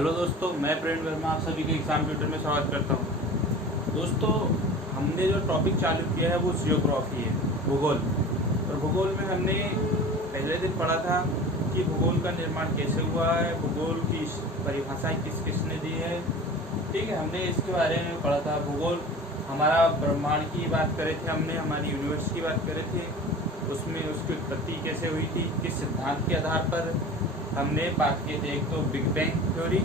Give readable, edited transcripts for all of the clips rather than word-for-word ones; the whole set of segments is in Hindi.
हेलो दोस्तों, मैं प्रेम वर्मा आप सभी के एग्ज़ाम ट्यूटर में स्वागत करता हूं। दोस्तों, हमने जो टॉपिक चालू किया है वो जियोग्राफी है, भूगोल। और भूगोल में हमने पहले दिन पढ़ा था कि भूगोल का निर्माण कैसे हुआ है, भूगोल की परिभाषाएं किस किसने दी है। ठीक है, हमने इसके बारे में पढ़ा था। भूगोल हमारा ब्रह्मांड की बात करे थे, हमने हमारी यूनिवर्स की बात करे थे, उसमें उसकी उत्पत्ति कैसे हुई थी, किस सिद्धांत के आधार पर हमने बात किए थे। एक तो बिग बैंग थ्योरी,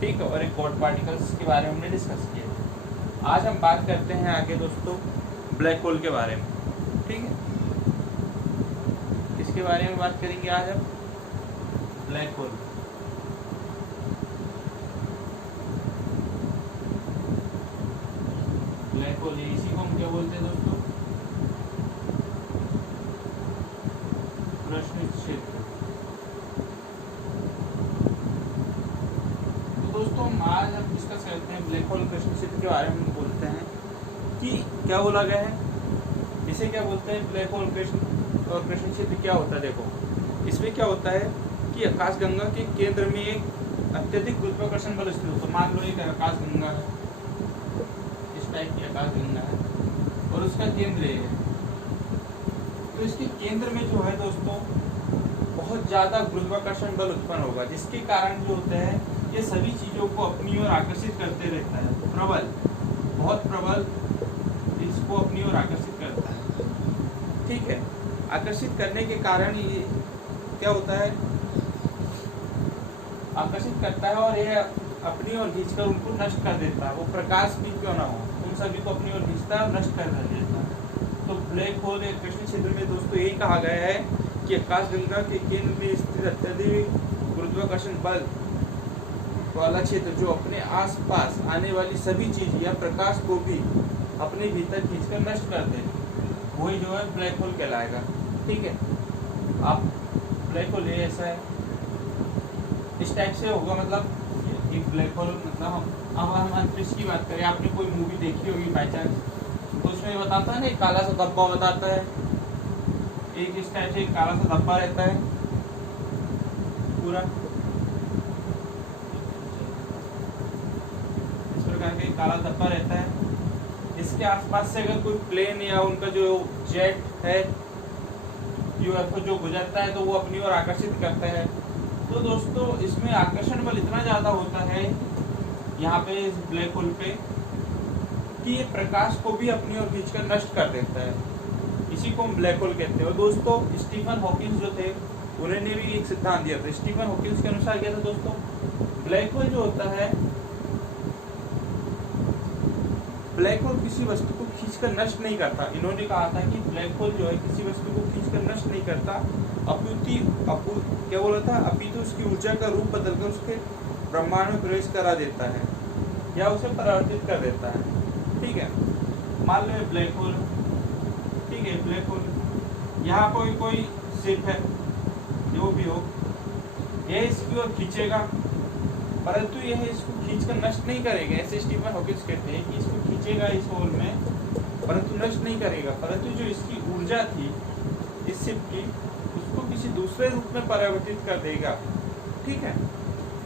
ठीक है, और एक गॉड पार्टिकल्स के बारे में हमने डिस्कस किए। आज हम बात करते हैं आगे दोस्तों ब्लैक होल के बारे में। ठीक है, इसके बारे में बात करेंगे आज हम, ब्लैक होल। ब्लैक होल इसी को हम क्या बोलते हैं दोस्तों? प्रश्न क्षेत्र। दोस्तों आज हम डिस्कस करते हैं ब्लैक होल प्रश्न क्षेत्र के बारे में। बोलते हैं कि क्या बोला गया है, इसे क्या बोलते हैं ब्लैक होल प्रश्न, और प्रश्न क्षेत्र क्या होता है। देखो, इसमें क्या होता है कि आकाशगंगा के केंद्र में एक अत्यधिक गुरुत्वाकर्षण बल स्थित होता है। मान लो एक आकाशगंगा है, इस टाइप की आकाशगंगा है और उसका केंद्र है। तो इसके केंद्र में जो है दोस्तों बहुत ज़्यादा गुरुत्वाकर्षण बल उत्पन्न होगा, जिसके कारण जो होता है ये सभी चीज़ों को अपनी ओर आकर्षित करते रहता है। प्रबल, बहुत प्रबल इसको अपनी ओर आकर्षित करता है। ठीक है, आकर्षित करने के कारण ये क्या होता है, आकर्षित करता है और ये अपनी ओर खींचकर उनको नष्ट कर देता है। वो प्रकाश भी क्यों ना हो, उन सभी को अपनी ओर खींचता है और नष्ट कर देता है। तो ब्लैक होल एक प्रश्न क्षेत्र में दोस्तों यही कहा गया है कि आकाशगंगा के केंद्र में स्थित अत्यधिक गुरुत्वाकर्षण बल वाला क्षेत्र जो अपने आसपास आने वाली सभी चीज या प्रकाश को भी अपने भीतर खींचकर नष्ट कर दे, वही जो है ब्लैक होल कहलाएगा। ठीक है, आप ब्लैक होल ये ऐसा है, इस टाइप से होगा। मतलब एक ब्लैक होल मतलब हम अंतरिक्ष की बात करें, आपने कोई मूवी देखी होगी बाई चांस, तो उसमें बताता है ना, एक काला सा धब्बा बताता है, एक इस टाइप से एक काला सा धब्बा रहता है पूरा एक काला धब्बा रहता है। इसके आसपास से अगर कोई प्लेन या उनका जो जेट है, यूएफओ जो गुजरता है, तो वो अपनी ओर आकर्षित करता है। तो दोस्तों इसमें आकर्षण बल इतना ज़्यादा होता है यहाँ पे इस ब्लैक होल पे कि ये प्रकाश को भी अपनी ओर खींचकर नष्ट कर देता है। इसी को हम ब्लैक होल कहते हैं। और दोस्तों स्टीफन हॉकिंस जो थे, उन्होंने भी एक सिद्धांत दिया था। स्टीफन हॉकिंस के अनुसार क्या था दोस्तों, ब्लैक होल जो होता है, ब्लैक होल किसी वस्तु को खींचकर नष्ट नहीं करता। इन्होंने कहा था कि ब्लैक होल जो है किसी वस्तु को खींचकर नष्ट नहीं करता, क्या बोला था, अपितु उसकी ऊर्जा का रूप बदलकर उसके ब्रह्मांड में प्रवेश करा देता है या उसे परावर्तित कर देता है। ठीक है, मान लो ब्लैक होल, ठीक है, ब्लैक होल यहाँ कोई शिप है, जो भी हो, यह इसकी ओर खींचेगा, परंतु यह इसको खींचकर नष्ट नहीं करेगा। ऐसे स्टीफन हॉकिंस कहते हैं कि इसको खींचेगा इस होल में, परंतु नष्ट नहीं करेगा। परंतु जो इसकी ऊर्जा थी इस शिप की, उसको किसी दूसरे रूप में परिवर्तित कर देगा। ठीक है,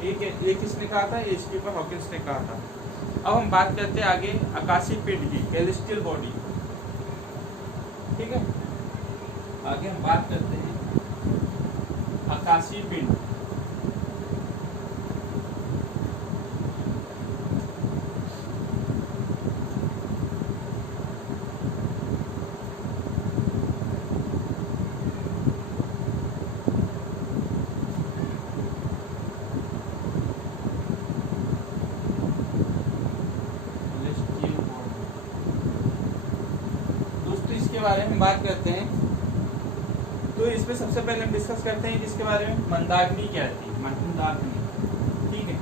एक किसने कहा था, ये स्टीफन हॉकिंस ने कहा था। अब हम बात करते हैं आगे आकाशीय पिंड की, सेलेस्टियल बॉडी। ठीक है, आगे हम बात करते हैं आकाशीय पिंड। बारे में बात करते हैं, तो इसमें सबसे पहले हम डिस्कस करते हैं किसके बारे में, मंदाकिनी क्या थी, मंदाकिनी। ठीक है,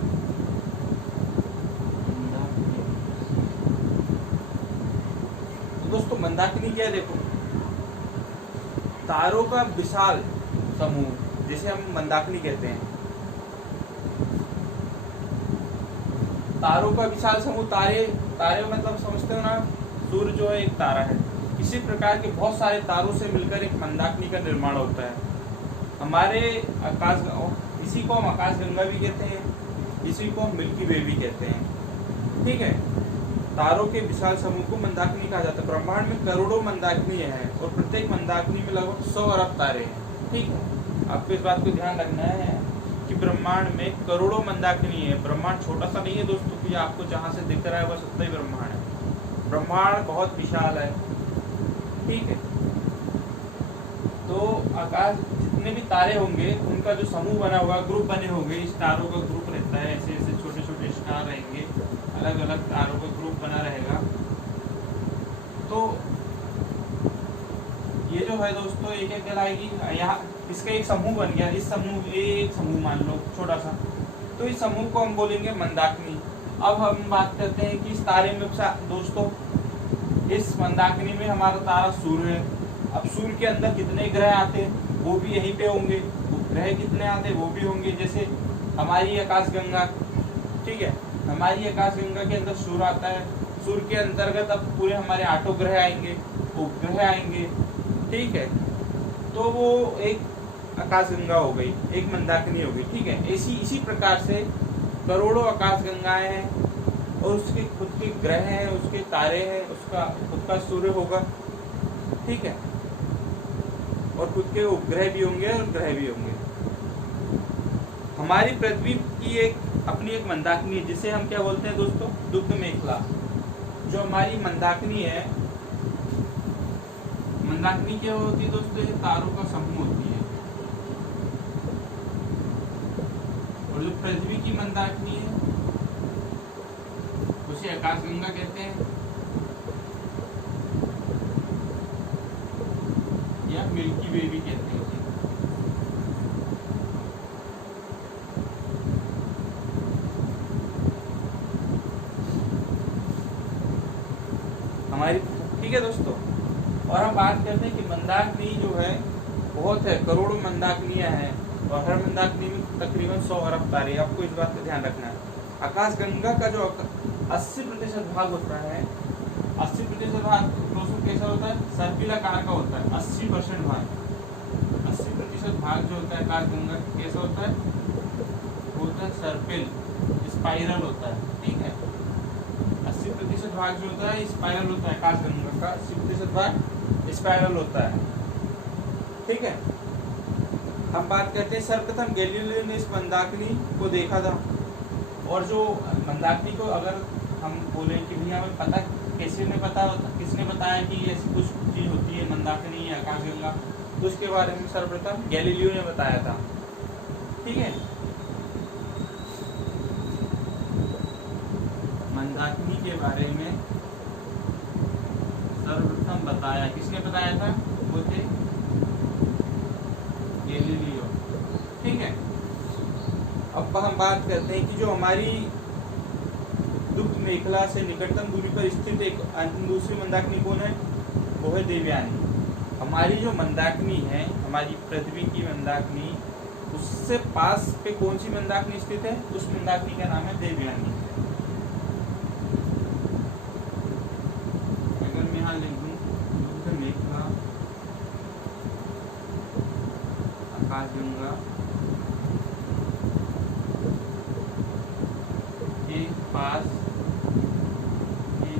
तो दोस्तों मंदाकिनी क्या है, देखो, तारों का विशाल समूह जिसे हम मंदाकिनी कहते हैं। तारों का विशाल समूह, तारे मतलब समझते हो ना, सूर्य जो है एक तारा है। इसी प्रकार के बहुत सारे तारों से मिलकर एक मंदाकिनी का निर्माण होता है। हमारे आकाश, इसी को हम आकाशगंगा भी कहते हैं। इसी को हम मिल्की वे भी कहते हैं। ठीक है, तारों के विशाल समूह को मंदाकिनी कहा जाता है। ब्रह्मांड में करोड़ों मंदाकिनी हैं और प्रत्येक मंदाकिनी में लगभग 100 अरब तारे हैं। ठीक है, आपको इस बात को ध्यान रखना है कि ब्रह्मांड में करोड़ों मंदाकिनी है। ब्रह्मांड छोटा सा नहीं है दोस्तों कि आपको जहाँ से दिख रहा है बस उतना ही ब्रह्मांड है। ब्रह्मांड बहुत विशाल है। ठीक है, तो आकाश जितने भी तारे होंगे उनका जो समूह बना हुआ, ग्रुप बने होंगे, स्टारों का ग्रुप रहता है, ऐसे ऐसे छोटे छोटे स्टार रहेंगे, अलग अलग तारों का ग्रुप बना रहेगा। तो ये जो है दोस्तों ये क्या कहलाएगी, यहाँ इसका एक समूह बन गया। इस समूह एक समूह मान लो छोटा सा, तो इस समूह को हम बोलेंगे मंदाकिनी। अब हम बात करते हैं कि इस तारे में दोस्तों, इस मंदाकिनी में हमारा तारा सूर्य है। अब सूर्य के अंदर कितने ग्रह आते हैं वो भी यहीं पे होंगे, ग्रह कितने आते हैं वो भी होंगे। जैसे हमारी आकाशगंगा, ठीक है, हमारी आकाशगंगा के अंदर सूर्य आता है। सूर्य के अंतर्गत अब पूरे हमारे 8 ग्रह आएंगे, उपग्रह आएंगे। ठीक है, तो वो एक आकाशगंगा हो गई, एक मंदाकिनी हो गई। ठीक है, इसी प्रकार से करोड़ों आकाशगंगाएं हैं और उसके खुद के ग्रह हैं, उसके तारे हैं, उसका खुद का सूर्य होगा। ठीक है, और खुद के उपग्रह भी होंगे और ग्रह भी होंगे। हमारी पृथ्वी की अपनी एक मंदाकिनी है जिसे हम क्या बोलते हैं दोस्तों, दुग्ध मेखला। जो हमारी मंदाकिनी है, मंदाकिनी क्या होती है दोस्तों, ये तारों का समूह होती है। और जो पृथ्वी की मंदाकिनी है उसे आकाशगंगा कहते हैं या मिल्की वे भी कहते हैं उसे। हमारी, ठीक है दोस्तों। और हम बात करते हैं कि मंदाकिनी जो है बहुत है, करोड़ों मंदाकिनियां हैं और हर मंदाकिनी में तकरीबन 100 अरब तारे। आपको इस बात का ध्यान रखना है। आकाशगंगा का जो 80% भाग होता है, 80% भाग दोस्तों कैसा होता है, सर्पिल आकार का होता है। 80% भाग, 80% भाग जो होता है आकाशगंगा कैसा होता है, होता है सर्पिल, स्पाइरल होता है। ठीक है, 80% भाग जो होता है स्पाइरल होता है। आकाशगंगा का 80% भाग स्पाइरल होता है। ठीक है, हम बात करते हैं सर्वप्रथम गैलीलियो ने इस मंदाकिनी को देखा था। और जो मंदाकिनी को अगर हम बोले कि भैया हमें पता कैसे ने पता होता, किसने बताया कि ऐसी कुछ चीज होती है मंदाकिनी या आकाशगंगा, तो उसके बारे में सर्वप्रथम गैलीलियो ने बताया था। ठीक है, मंदाकिनी के बारे में सर्वप्रथम बताया, किसने बताया था, वो थे गैलीलियो। ठीक है, अब हम बात करते हैं कि जो हमारी दुग्ध मेखला से निकटतम दूरी पर स्थित एक दूसरी मंदाकिनी कौन है, वो है देवयानी। हमारी जो मंदाकिनी है, हमारी पृथ्वी की मंदाकिनी, उससे पास पे कौन सी मंदाकिनी स्थित है, उस मंदाकिनी का नाम है देवयानी। अगर मैं यहाँ लिख दूं दुग्ध मेखला, आकाशगंगा के पास ये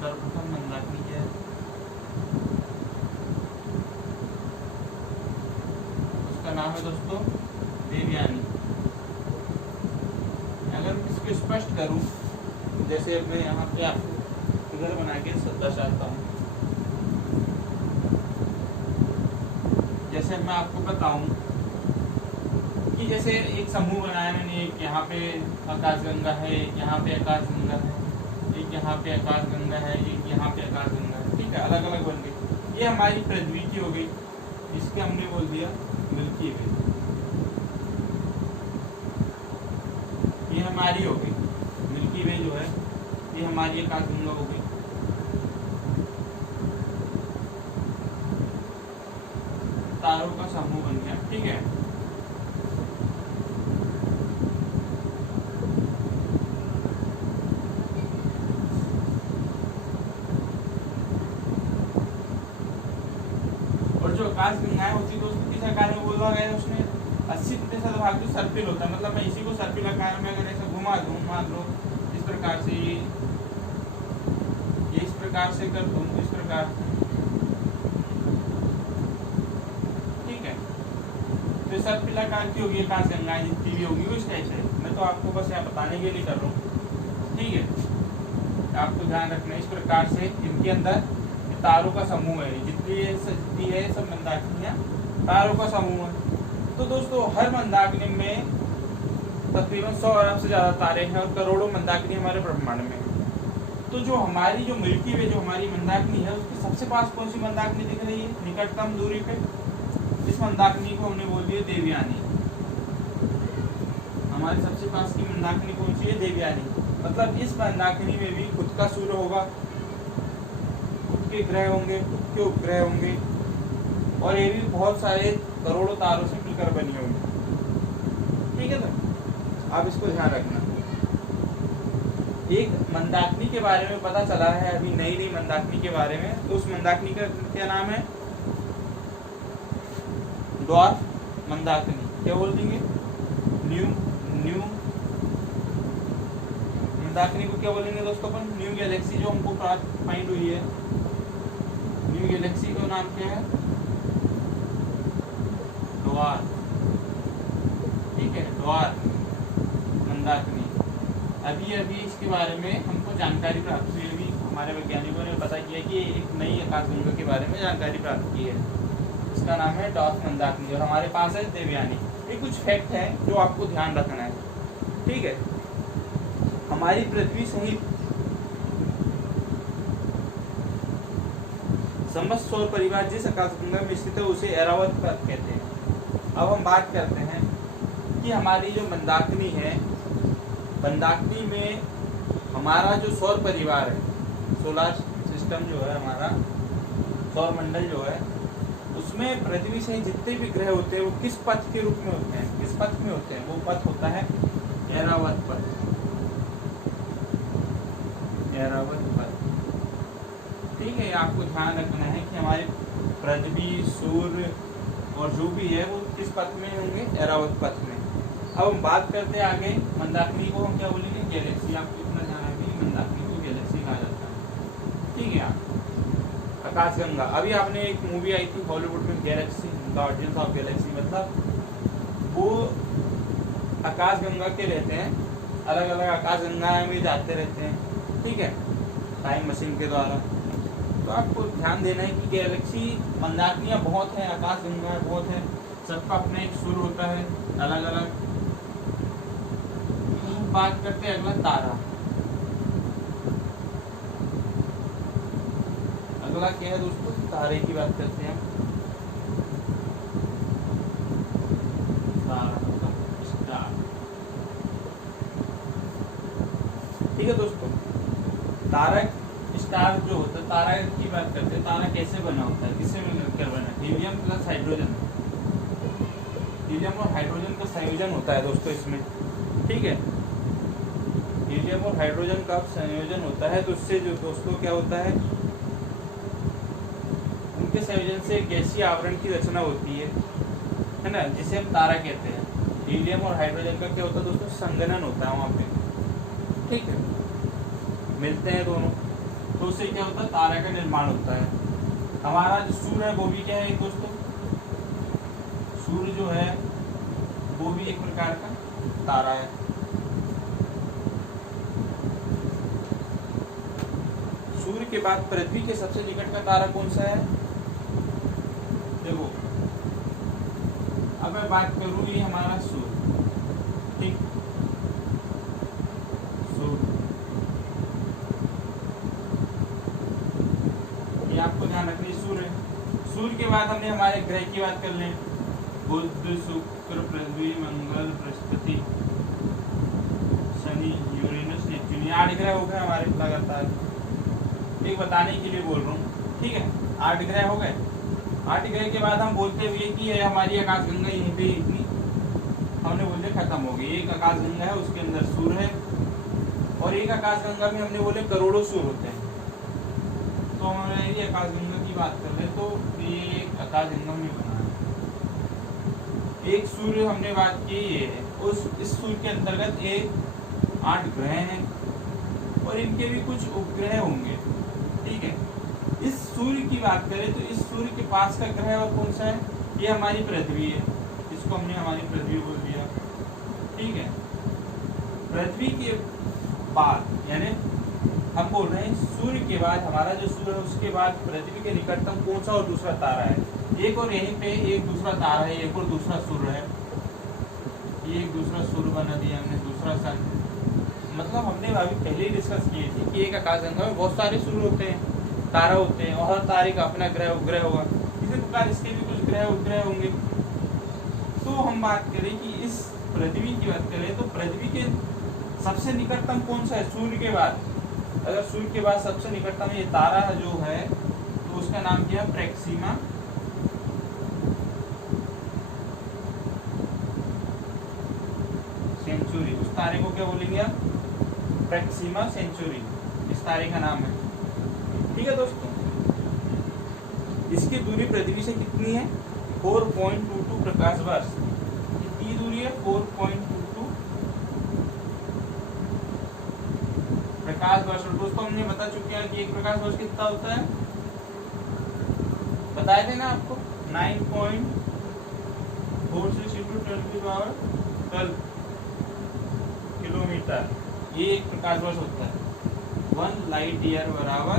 सर्वप्रथम मंदाकिनी क्या है, उसका नाम है दोस्तों देवयानी। अगर मैं इसको स्पष्ट करूं, जैसे मैं यहाँ पे आपको फिगर बना के दर्शाता हूँ। जैसे मैं आपको बताऊं कि जैसे एक समूह बनाया मैंने, एक यहाँ पे आकाशगंगा है, एक यहाँ पे आकाशगंगा है, एक यहाँ पे आकाशगंगा है, एक यहाँ पे आकाशगंगा है। ठीक है, अलग अलग बन गई। ये हमारी पृथ्वी की हो गई, इसके हमने बोल दिया मिल्की वे। ये हमारी हो गई मिल्की वे जो है, ये हमारी आकाशगंगा हो गई। तारों का समूह बन गया। ठीक है, और जो आकाशगंगाएं होती है दोस्तों किस आकार में बोला गया उसने, 80% भाग जो सर्पिल होता है, मतलब मैं इसी को सर्पिल आकार में अगर ऐसे घुमा दूं, मान लो इस प्रकार से, ये इस प्रकार से कर दूं, इस प्रकार, ठीक है, तो सर्पिल आकार की होगी आकाशगंगा जितनी भी होगी उस टाइप से। मैं तो आपको बस यहाँ बताने के लिए कर रहा हूँ, ठीक है। आपको ध्यान रखना है इस प्रकार से इनके अंदर तारों का समूह है, जितनी है सब मंदाकिनियाँ तारों का समूह है। तो दोस्तों हर मंदाकिनी में तकरीबन 100 अरब से ज़्यादा तारे हैं और करोड़ों मंदाकिनी हमारे ब्रह्मांड में है। तो जो हमारी जो मिल्की वे जो हमारी मंदाकिनी है उसके सबसे पास कौन सी मंदाकिनी दिख रही है निकटतम दूरी पे? इस मंदाकिनी को हमने बोल दिया देवयानी। हमारे सबसे पास की मंदाकिनी कौन सी है? देवयानी। मतलब इस मंदाकिनी में भी खुद का सूर्य होगा, खुद के ग्रह होंगे, खुद के उपग्रह होंगे और ये भी बहुत सारे करोड़ों तारों से मिलकर बनी होगी, ठीक है। तो आप इसको ध्यान रखना। एक मंदाकिनी के बारे में पता चला है अभी, नई नई मंदाकिनी के बारे में, तो उस मंदाकिनी का क्या नाम है? ड्वार्फ मंदाकिनी। क्या बोल देंगे? न्यू मंदाकिनी को क्या बोलेंगे दोस्तों अपन? न्यू गैलेक्सी जो हमको फाइंड हुई है, न्यू गैलेक्सी का नाम क्या है? ड्वार्फ, ठीक है, ड्वार्फ मंदाकिनी। अभी इसके बारे में हमको जानकारी प्राप्त हुई, अभी हमारे वैज्ञानिकों ने पता किया कि एक नई आकाशगंगा के बारे में जानकारी प्राप्त की है, इसका नाम है ड्वार्फ मंदाकिनी और हमारे पास है देवयानी। ये कुछ फैक्ट हैं जो आपको ध्यान रखना है, ठीक है। हमारी पृथ्वी सहित समस्त सौर परिवार जिस आकाशगंगा में स्थित है उसे ऐरावत पर्वत कहते हैं। अब हम बात करते हैं कि हमारी जो मंदाकिनी है, मंदाकिनी में हमारा जो सौर परिवार है, सोलर सिस्टम जो है हमारा, सौर मंडल जो है, उसमें पृथ्वी से जितने भी ग्रह होते हैं वो किस पथ के रूप में होते हैं? किस पथ में होते हैं? वो पथ होता है ऐरावत पथ। ऐरावत पथ, ठीक है। आपको ध्यान रखना है कि हमारे पृथ्वी, सूर्य और जो भी है वो किस पथ में होंगे? ऐरावत पथ में। अब हम बात करते हैं आगे, मंदाकिनी को हम क्या बोलेंगे? गैलेक्सी। आपको इतना ध्यान रखिए, मंदाकिनी को गैलेक्सी कहा जाता है, ठीक है। आकाशगंगा, अभी आपने एक मूवी आई थी हॉलीवुड में, गैलेक्सी गार्डियंस ऑफ गैलेक्सी, मतलब वो आकाशगंगा के रहते हैं, अलग अलग आकाशगंगा में जाते रहते हैं, ठीक है, टाइम मशीन के द्वारा। तो आपको ध्यान देना है कि गैलेक्सी मंदाकिनियाँ बहुत हैं, आकाशगंगा बहुत है, सबका अपना एक सूर्य होता है अलग अलग। बात करते हैं अगला तारा। अगला क्या है दोस्तों? तारे की बात करते हैं। तारा मतलब स्टार, ठीक है दोस्तों। तारा स्टार जो होता है, तारा की बात करते हैं। तारा कैसे बना होता है? किससे मिलकर बना? हीलियम प्लस हाइड्रोजन, हीलियम और हाइड्रोजन का संयोजन होता है दोस्तों इसमें, ठीक है। हीलियम और हाइड्रोजन का संयोजन होता है, तो उससे जो दोस्तों क्या होता है, उनके संयोजन से गैसीय आवरण की रचना होती है ना, जिसे हम तारा कहते हैं। हीलियम और हाइड्रोजन का क्या होता है दोस्तों? संघनन होता है वहाँ पे, ठीक है, मिलते हैं दोनों, तो उससे क्या होता है? तारा का निर्माण होता है। हमारा जो सूर्य है वो भी क्या है दोस्तों? सूर्य जो है वो भी एक प्रकार का तारा है। सूर्य के बाद पृथ्वी के सबसे निकट का तारा कौन सा है? देखो, अब मैं बात करूँ, ये हमारा सूर्य, ठीक, सूर्य, ये आपको ध्यान रखनी है, सूर्य। सूर्य के बाद हमने हमारे ग्रह की बात कर लें, बुध, शुक्र, पृथ्वी, मंगल, बृहस्पति, शनि, यूरेनस, नेपच्यून, 8 ग्रह हो गए हमारे लगातार। एक बताने के लिए बोल रहा हूँ, ठीक है, 8 ग्रह हो गए। 8 ग्रह के बाद हम बोलते हुए कि ये हमारी आकाशगंगा यहीं पे इतनी हमने बोलते खत्म हो गई। एक आकाशगंगा है, उसके अंदर सूर्य है, और एक आकाशगंगा में हमने बोले करोड़ों सूर्य होते हैं। तो हमारी आकाशगंगा की बात कर रहे तो ये एक आकाशगंगा में बना है, एक सूर्य हमने बात की ये है, इस सूर्य के अंतर्गत 8 ग्रह हैं और इनके भी कुछ उपग्रह होंगे। ठीक है, इस सूर्य की बात करें तो इस सूर्य के पास का ग्रह और कौन सा है, ये हमारी पृथ्वी है, इसको हमने हमारी पृथ्वी बोल दिया। ठीक है, पृथ्वी के बाद यानी हम बोल रहे हैं सूर्य के बाद हमारा जो सूर्य है उसके बाद पृथ्वी के निकटतम कौन सा और दूसरा तारा है। एक और यहीं पे एक दूसरा तारा है, एक और दूसरा सूर्य है, ये एक दूसरा सूर्य बना दिया हमने, दूसरा सन। मतलब हमने अभी पहले ही डिस्कस किए थे कि एक आकाशगंगा में बहुत सारे सूर्य होते हैं, तारा होते हैं और हर तारे का अपना ग्रह उपग्रह होगा। इसी प्रकार इसके भी कुछ ग्रह उपग्रह होंगे। तो हम बात करें कि इस पृथ्वी की बात करें तो पृथ्वी के सबसे निकटतम कौन सा है सूर्य के बाद। अगर सूर्य के बाद सबसे निकटतम ये तारा जो है तो उसका नाम क्या है, प्रेक्सिमा सेंचुरी। उस तारे को क्या बोलेंगे आप, प्रेक्सिमा सेंचुरी, इस तारे का नाम है। ठीक है दोस्तों, इसकी दूरी पृथ्वी से कितनी है, 4.22 प्रकाश वर्ष। कितनी दूरी है, 4.22 प्रकाश वर्ष। और दोस्तों हमने बता चुके हैं कि एक प्रकाश वर्ष कितना होता है, बताए थे ना आपको, 9.46 × 10⁻12 किलोमीटर, ये एक प्रकाश वर्ष होता है। 1 लाइट ईयर बराबर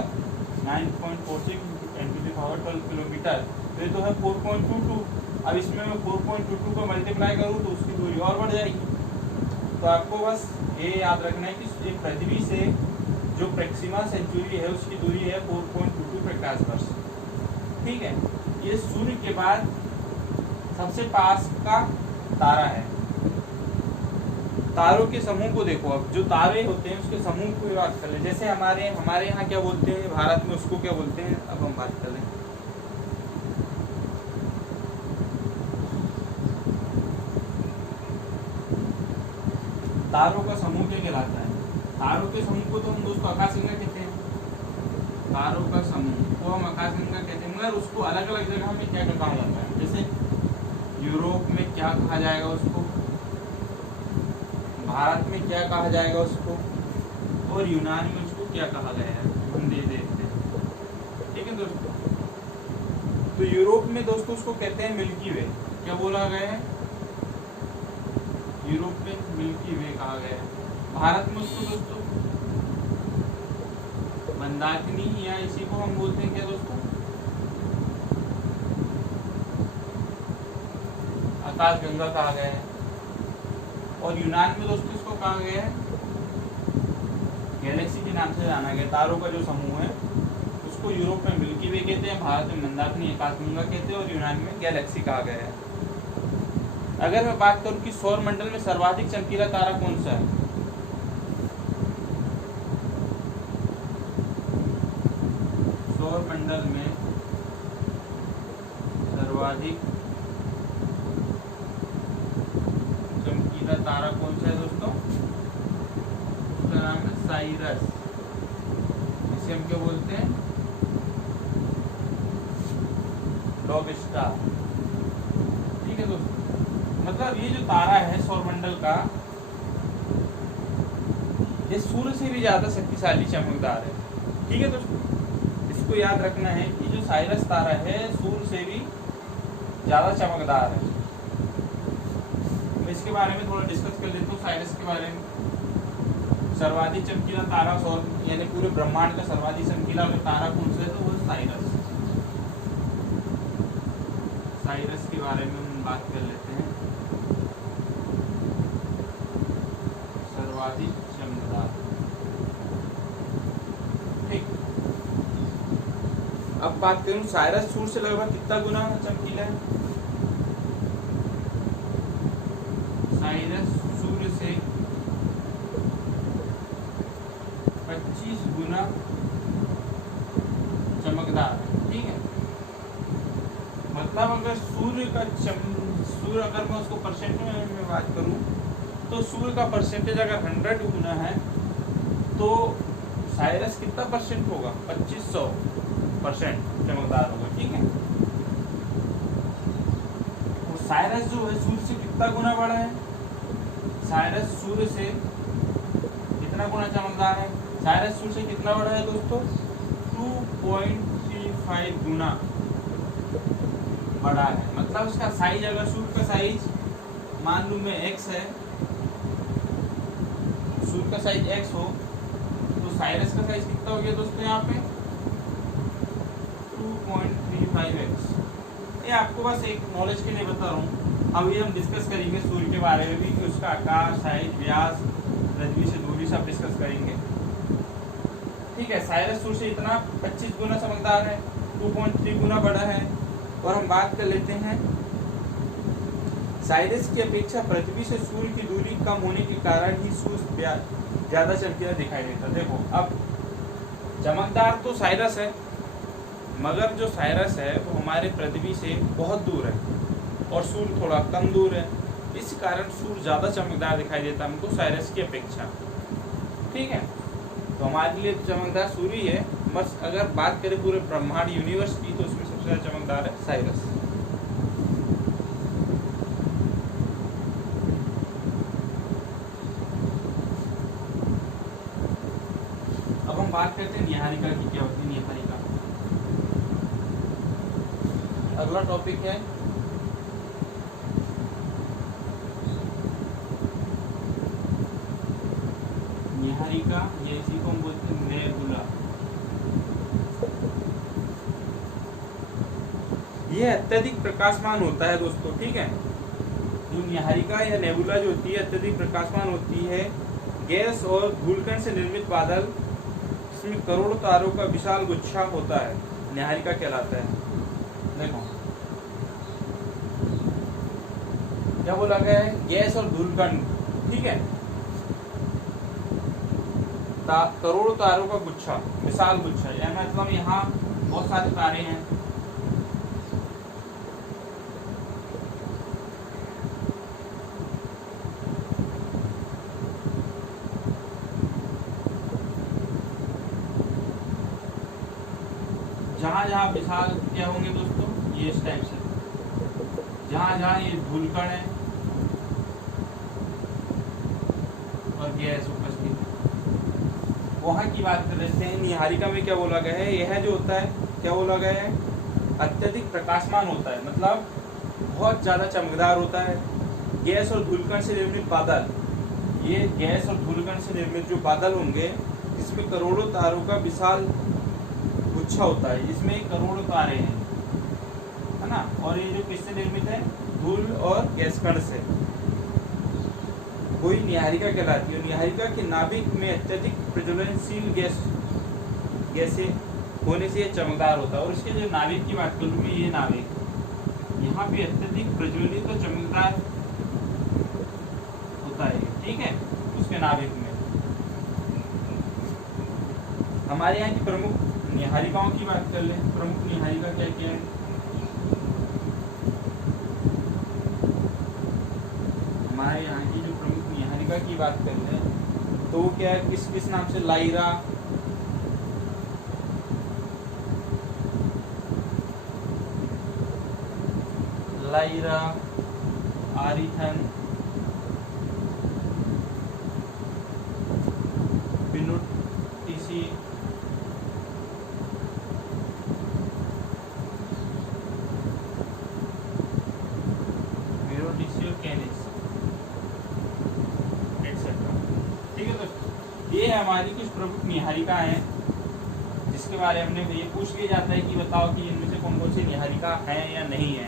9.46 × 10⁻12 किलोमीटर। तो ये तो है 4.22। अब इसमें मैं 4.22 को मल्टीप्लाई करूँ तो उसकी दूरी और बढ़ जाएगी। तो आपको बस ये याद रखना है कि पृथ्वी से जो प्रेक्सिमा सेंचुरी है उसकी दूरी है 4.22 प्रकाश वर्ष। ठीक है, ये सूर्य के बाद सबसे पास का तारा है। तारों के समूह को देखो, अब जो तारे होते हैं उसके समूह की बात कर ले। जैसे हमारे यहाँ क्या बोलते हैं भारत में, उसको क्या बोलते हैं, अब हम बात कर लें। तारों का समूह क्या कहलाता है, तारों के समूह को तो हम दोस्तों आकाशगंगा कहते हैं। तारों का समूह को हम आकाशगंगा कहते हैं, मगर उसको अलग अलग जगह में क्या कहा जाता है। जैसे यूरोप में क्या कहा जाएगा उसको, भारत में क्या कहा जाएगा उसको, और यूनान में उसको क्या कहा गया है, हम दे देते हैं। ठीक है दोस्तों, तो यूरोप में दोस्तों उसको कहते हैं मिल्की वे। क्या बोला गया है, यूरोप में मिल्की वे कहा गया है। भारत में उसको दोस्तों मंदाकिनी, या इसी को हम बोलते हैं क्या दोस्तों, आकाशगंगा कहा गया है। और यूनान में दोस्तों इसको कहा गया है गैलेक्सी के नाम से जाना गया। तारों का जो समूह है उसको यूरोप में मिल्की वे कहते हैं, भारत में मंदाकिनी आकाशगंगा कहते हैं और यूनान में गैलेक्सी कहा गया है। अगर मैं बात करूं कि सौर मंडल में सर्वाधिक चमकीला तारा कौन सा है, सौर मंडल में सर्वाधिक चमकीला तारा कौन सा है दोस्तों, उसका नाम है साइरस। इसे हम क्या बोलते हैं, डॉग स्टार। ठीक है दोस्तों, मतलब ये जो तारा है सौरमंडल का, ये सूर्य से भी ज्यादा शक्तिशाली चमकदार है। ठीक है दोस्तों, इसको याद रखना है कि जो साइरस तारा है सूर्य से भी ज्यादा चमकदार है। मैं इसके बारे में थोड़ा डिस्कस कर लेता हूँ, साइरस के बारे में। सर्वाधिक चमकीला तारा सौर यानी पूरे ब्रह्मांड का सर्वाधिक चमकीला अगर तारा कौन सा है तो वो साइरस। साइरस के बारे में हम बात कर लेते हैं, सर्वाधिक चमकदार। ठीक, अब बात करूं साइरस सूर्य से लगभग कितना गुना चमकीला है। साइरस सूर्य से 25 गुना चमकदार है। ठीक है, मतलब अगर सूर्य अगर मैं उसको परसेंट में बात करूं तो सूर्य का परसेंटेज अगर 100 गुना है तो साइरस कितना परसेंट होगा, 2500% चमकदार होगा। ठीक है, साइरस जो है सूर्य से कितना गुना बड़ा है, साइरस सूर्य से कितना गुना चमकदार है, साइरस सूर्य से कितना बड़ा है दोस्तों, 2.35 गुना बड़ा है। मतलब उसका साइज, अगर सूर्य का साइज मान लूं मैं x है, सूर्य का साइज x हो, तो साइरस का साइज कितना हो गया दोस्तों यहाँ पे 2.35x। ये आपको बस एक नॉलेज के लिए बता रहा हूँ। अभी हम डिस्कस करेंगे सूर्य के बारे में भी कि उसका आकार, साइज, व्यास, पृथ्वी से दूरी सब डिस्कस करेंगे। ठीक है, साइरस सूर्य से इतना 25 गुना चमकदार है, 2.3 गुना बड़ा है। और हम बात कर लेते हैं साइरस की अपेक्षा पृथ्वी से सूर्य की दूरी कम होने के कारण ही सूर्य ज्यादा चमकीला दिखाई देता। देखो अब चमकदार तो साइरस है, मगर जो साइरस है वो हमारे पृथ्वी से बहुत दूर है और सूर्य थोड़ा कम दूर है, इस कारण सूर्य ज़्यादा चमकदार दिखाई देता है हमको साइरस की अपेक्षा। ठीक है, तो हमारे लिए चमकदार सूर्य ही है। बस अगर बात करें पूरे ब्रह्मांड यूनिवर्स की तो उसमें सबसे ज़्यादा चमकदार है साइरस। अब हम बात करते हैं निहारिका की, क्या होती है निहारिका। अगला टॉपिक है निहारिका, ये इसी को हम बोलते हैं नेबुला। ये अत्यधिक प्रकाशमान होता है दोस्तों। ठीक है, जो निहारिका या नेबुला जो होती है अत्यधिक प्रकाशमान होती है, गैस और धूलकण से निर्मित बादल, इसमें करोड़ों तारों का विशाल गुच्छा होता है, निहारिका कहलाता है। देखो क्या बोला गया है, गैस और धूलकण। ठीक है, करोड़ों तारों का गुच्छा, विशाल गुच्छा, यानी मतलब यहाँ बहुत सारे तारे हैं। जहाँ जहाँ विशाल क्या होंगे दोस्तों, ये इस टाइप से, जहाँ जहाँ ये धूलकण है और गैस उपस्थित, वहाँ की बात कर रहे हैं। निहारिका में क्या बोला गया है, यह जो होता है क्या बोला गया है, अत्यधिक प्रकाशमान होता है, मतलब बहुत ज़्यादा चमकदार होता है। गैस और धूलकण से निर्मित बादल, ये गैस और धूलकण से निर्मित जो बादल होंगे, इसमें करोड़ों तारों का विशाल गुच्छा होता है, इसमें करोड़ों तारे हैं, है ना। और ये जो किससे निर्मित है, धूल और गैस कण से, वही निहारिका कहलाती है। निहारिका के नाभिक में अत्यधिक प्रज्वलनशील गैसें होने से ये चमकदार होता है। और इसके जो नाभिक की बात करूँ मैं, ये नाभिक यहाँ पे अत्यधिक प्रज्वलित और चमकदार होता है। ठीक है, उसके नाभिक में। हमारे यहाँ की प्रमुख निहारिकाओं की बात कर लें, प्रमुख निहारिका क्या क्या है। हमारे यहाँ की जो प्रमुख निहारिका की बात कर लें तो क्या है, किस किस नाम से, लाइरा, आरिथन, विनुटिसी, ये हमारी कुछ प्रमुख निहारिका हैं जिसके बारे में ये पूछ लिया जाता है कि बताओ कि इनमें से कौन कौन सी निहारिका हैं या नहीं है।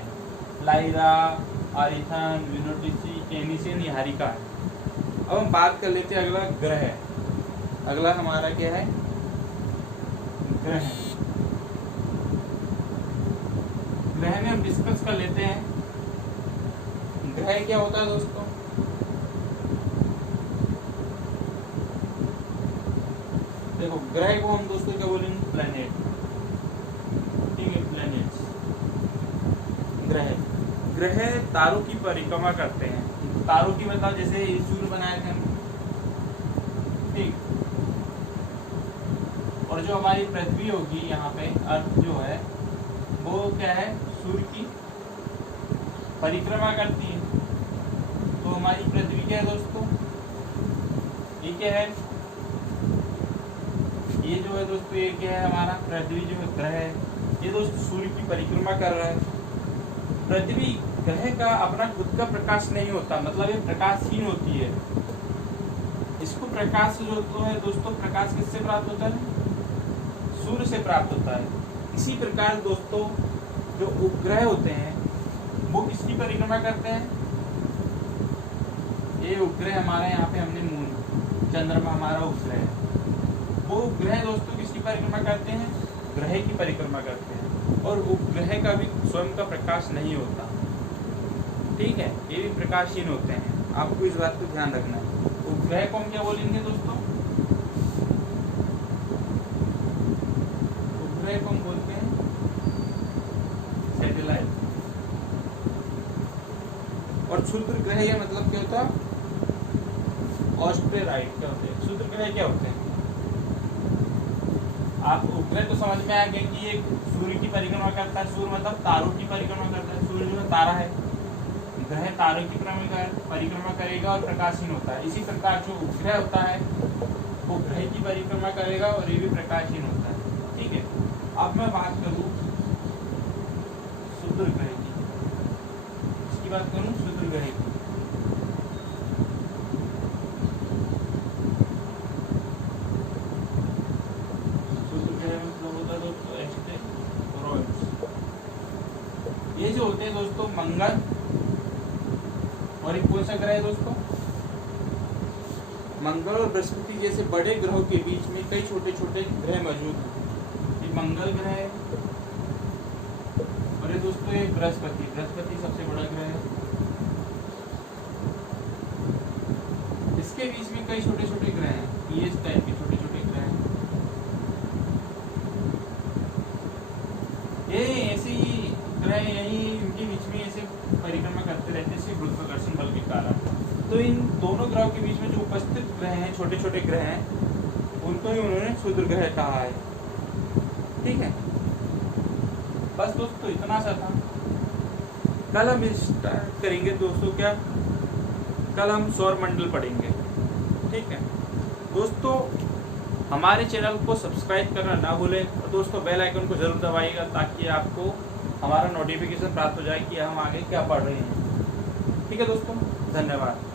लाइरा, आरिथन, विनुटिसी, कैनिसी निहारिका है। अब हम बात कर लेते हैं अगला ग्रह। अगला हमारा क्या है, ग्रह। ग्रह में हम डिस्कस कर लेते हैं ग्रह क्या होता है दोस्तों। देखो ग्रह को हम दोस्तों क्या बोलेंगे, प्लैनेट। ठीक है, प्लैनेट्स। ग्रह तारों की परिक्रमा करते हैं। तारों की मतलब जैसे सूर्य बनाए थे हम, ठीक। और जो हमारी पृथ्वी होगी यहाँ पे, अर्थ जो है वो क्या है, सूर्य की परिक्रमा करती है। तो हमारी पृथ्वी क्या है दोस्तों, ये क्या है, ये जो है दोस्तों, ये क्या है हमारा पृथ्वी जो है ग्रह है, ये दोस्तों सूर्य की परिक्रमा कर रहा है। पृथ्वी ग्रह का अपना खुद का प्रकाश नहीं होता, मतलब ये प्रकाशहीन होती है। इसको प्रकाश जो है दोस्तों, प्रकाश किससे प्राप्त होता है, सूर्य से प्राप्त होता है। इसी प्रकार दोस्तों जो उपग्रह होते हैं वो किसकी परिक्रमा करते हैं, ये उपग्रह हमारे यहाँ पे हमने मून, चंद्रमा हमारा उपग्रह है। वो उपग्रह दोस्तों किसकी परिक्रमा करते हैं, ग्रह की परिक्रमा करते हैं। और उपग्रह का भी स्वयं का प्रकाश नहीं होता, ठीक है, ये भी प्रकाशहीन होते हैं। आपको इस बात को ध्यान रखना है। उपग्रह को हम क्या बोलेंगे दोस्तों, उपग्रह को हम बोलते हैं सैटेलाइट। और क्षुद्र ग्रह या मतलब क्या होता है, ऑस्टेरॉइड क्या होते हैं, क्षुद्र ग्रह क्या होते हैं। आप उपग्रह तो समझ में आ गया कि ये सूर्य की परिक्रमा करता है, सूर्य मतलब तारों की परिक्रमा करता है, सूर्य जो है तारा है, ग्रह तारों की परिक्रमा करेगा और प्रकाशहीन होता है। इसी प्रकार जो उपग्रह होता है वो ग्रह की परिक्रमा करेगा और ये भी प्रकाशहीन होता है, ठीक है। अब मैं बात करूँ क्षुद्र ग्रह की, इसकी बात करूँ क्षुद्र ग्रह की। क्षुद्र ग्रह मतलब होता है दोस्तों एस्टेरॉइड्स। ये जो होते हैं दोस्तों मंगल, और एक कौन सा ग्रह है दोस्तों, मंगल और बृहस्पति जैसे बड़े ग्रहों के बीच में कई छोटे छोटे ग्रह मौजूद हैं। ये मंगल ग्रह है और ये दोस्तों ये बृहस्पति सबसे बड़ा ग्रह है। इसके बीच में कई छोटे छोटे ग्रह हैं, ये इस टाइप के छोटे छोटे ग्रह हैं। ये ऐसे ही ग्रह यही इनके बीच में ऐसे परिक्रमा करते रहते हैं गुरुत्वाकर्षण बल के कारण। तो इन दोनों ग्रहों के बीच में जो उपस्थित ग्रह हैं, छोटे छोटे ग्रह हैं, उनको ही उन्होंने क्षुद्र ग्रह कहा है, ठीक है। बस दोस्तों इतना सा था। कल हम स्टार्ट करेंगे दोस्तों, क्या कल हम सौर मंडल पढ़ेंगे, ठीक है दोस्तों। हमारे चैनल को सब्सक्राइब करना ना भूलें और दोस्तों बेल आइकन को जरूर दबाइएगा ताकि आपको हमारा नोटिफिकेशन प्राप्त हो जाए कि हम आगे क्या पढ़ रहे हैं, ठीक है दोस्तों। धन्यवाद।